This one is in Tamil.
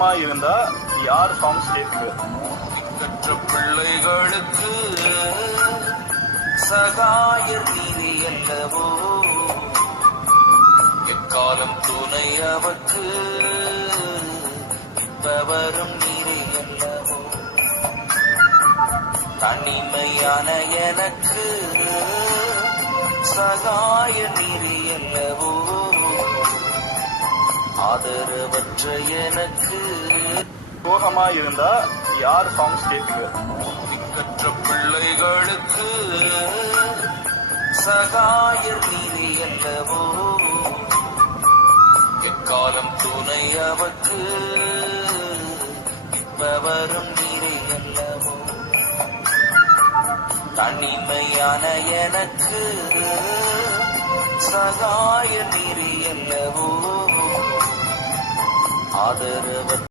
இருந்தா யார் சாங்ஸ் கேட்குது? கற்ற பிள்ளைகளுக்கு சகாயர் நீதி அல்லவோ, எக்காலம் துணை அவற்கு இப்பவரும் நீதி அல்லவோ, தனிமையான எனக்கு சகாய நீதி அல்லவோ, ஆதரவற்ற எனக்கு சோகமா இருந்தா யார் சாங்ஸ் கேட்குது? கற்ற பிள்ளைகளுக்கு சகாயர் நீதி அல்லவோ, எக்காலம் துணை அவற்கு இப்பவரும் நீதி அல்லவோ, தனிமையான எனக்கு சகாய நீதி அல்லவோ, ஆதரவற்ற